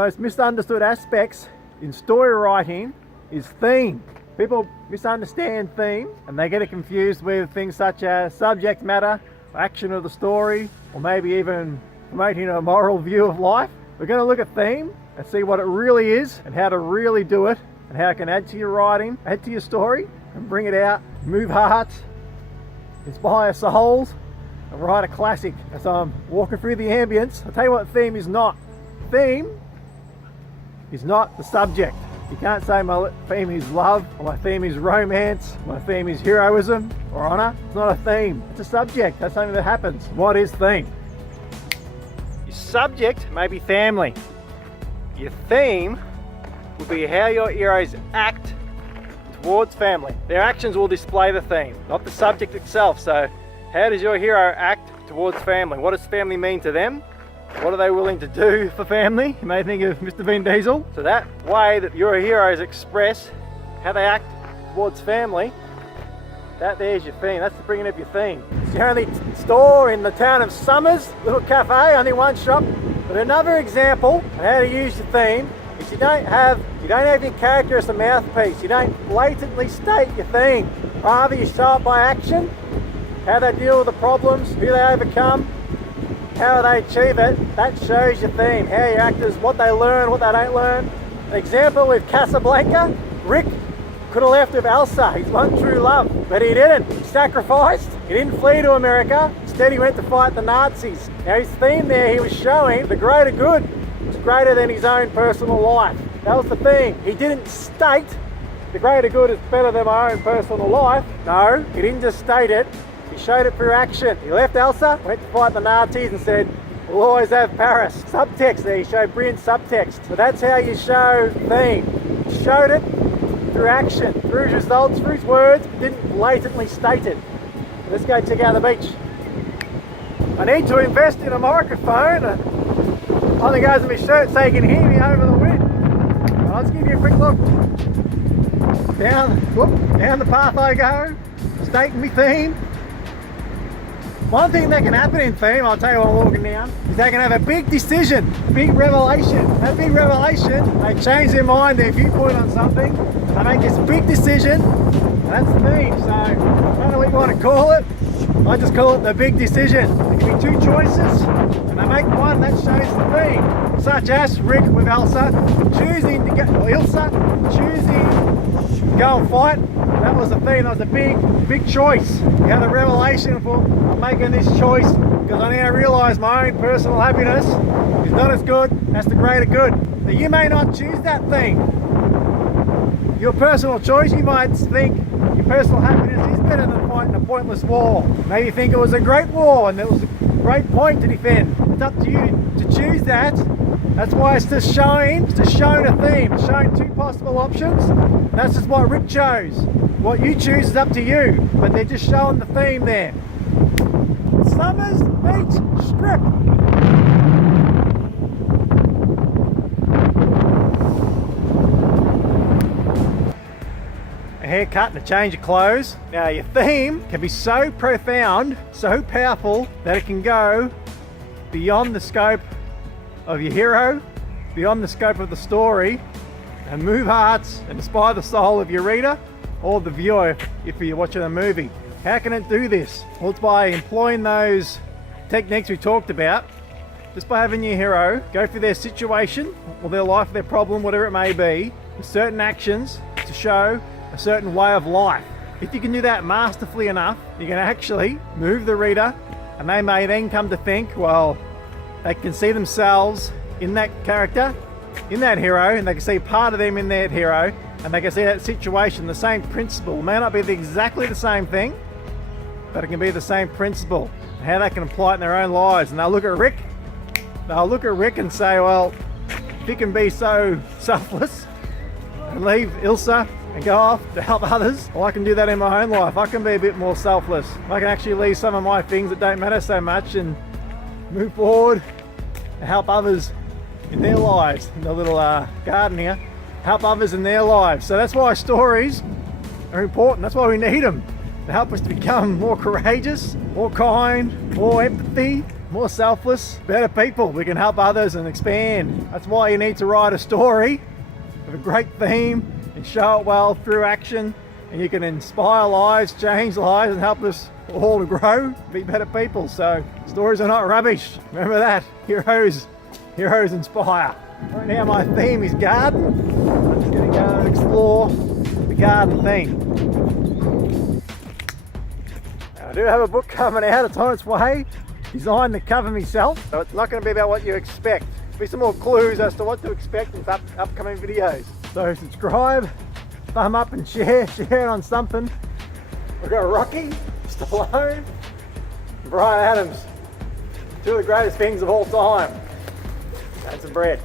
Most misunderstood aspects in story writing is theme. People misunderstand theme and they get it confused with things such as subject matter, action of the story, or maybe even promoting a moral view of life. We're going to look at theme and see what it really is and how to really do it and how it can add to your writing, add to your story and bring it out, move hearts, inspire souls and write a classic. As I'm walking through the ambience, I'll tell you what theme is not. Theme is not the subject. You can't say my theme is love, or my theme is romance, my theme is heroism or honor. It's not a theme, it's a subject. That's something that happens. What is theme? Your subject may be family. Your theme will be how your heroes act towards family. Their actions will display the theme, not the subject itself. So how does your hero act towards family? What does family mean to them? What are they willing to do for family? You may think of Mr. Vin Diesel. So that way that your heroes express how they act towards family, there's your theme. That's bringing up your theme. It's the only store in the town of Summers, little cafe, only one shop. But another example of how to use your theme is you don't have your character as a mouthpiece. You don't blatantly state your theme. Rather you show it by action, how they deal with the problems, who they overcome, how they achieve it. That shows your theme, how your actors, what they learn, what they don't learn. An example with Casablanca, Rick could have left with Elsa, his one true love, but he didn't. He sacrificed, he didn't flee to America, instead he went to fight the Nazis. Now his theme there, he was showing the greater good was greater than his own personal life. That was the theme. He didn't state the greater good is better than my own personal life. No, he didn't just state it. He showed it through action. He left Elsa, went to fight the Nazis and said, we'll always have Paris. Subtext there, he showed brilliant subtext. So that's how you show theme. He showed it through action, through his results, through his words, didn't blatantly state it. Let's go check out the beach. I need to invest in a microphone. On the goes of my shirt so you can hear me over the wind. Well, let's give you a quick look. Down the path I go, stating my theme. One thing that can happen in theme, I'll tell you while I'm walking down, is they can have a big decision, a big revelation. That big revelation, they change their mind, their viewpoint on something. They make this big decision, and that's the theme. So, I don't know what you want to call it. I just call it the big decision. There can be two choices, and they make one that shows the theme. Such as Rick with Elsa choosing to go and fight. That was the theme. That was a big choice. You had a revelation for I'm making this choice because I now realise my own personal happiness is not as good as the greater good. Now you may not choose that thing. Your personal choice, you might think your personal happiness is better than fighting a pointless war. Maybe you think it was a great war and there was a great point to defend. It's up to you to choose that. That's why it's just showing a theme, it's showing two possible options. That's just what Rick chose. What you choose is up to you, but they're just showing the theme there. Summers Beach Strip. A haircut and a change of clothes. Now your theme can be so profound, so powerful, that it can go beyond the scope of your hero, beyond the scope of the story, and move hearts and inspire the soul of your reader or the viewer if you're watching a movie. How can it do this? Well, it's by employing those techniques we talked about, just by having your hero go through their situation or their life, their problem, whatever it may be, with certain actions to show a certain way of life. If you can do that masterfully enough, you can actually move the reader, and they may then come to think, well, they can see themselves in that character, in that hero, and they can see part of them in that hero, and they can see that situation, the same principle. It may not be exactly the same thing, but it can be the same principle, and how they can apply it in their own lives. And they'll look at Rick and say, well, if he can be so selfless and leave Ilsa and go off to help others, well, I can do that in my own life. I can be a bit more selfless. I can actually leave some of my things that don't matter so much and move forward and help others in their lives. In the little garden here, help others in their lives. So that's why stories are important. That's why we need them, to help us to become more courageous, more kind, more empathy, more selfless, better people. We can help others and expand. That's why you need to write a story with a great theme and show it well through action, and you can inspire lives, change lives, and help us all to grow, be better people. So stories are not rubbish. Remember that. Heroes inspire. Right now my theme is garden. I'm just going to go and explore the garden theme. I do have a book coming out. It's on its way, designed to cover myself, so it's not going to be about what you expect. There'll be some more clues as to what to expect in upcoming videos. So subscribe, thumb up and share it on something. We've got Rocky, Stallone, and Brian Adams, two of the greatest things of all time. And some bread.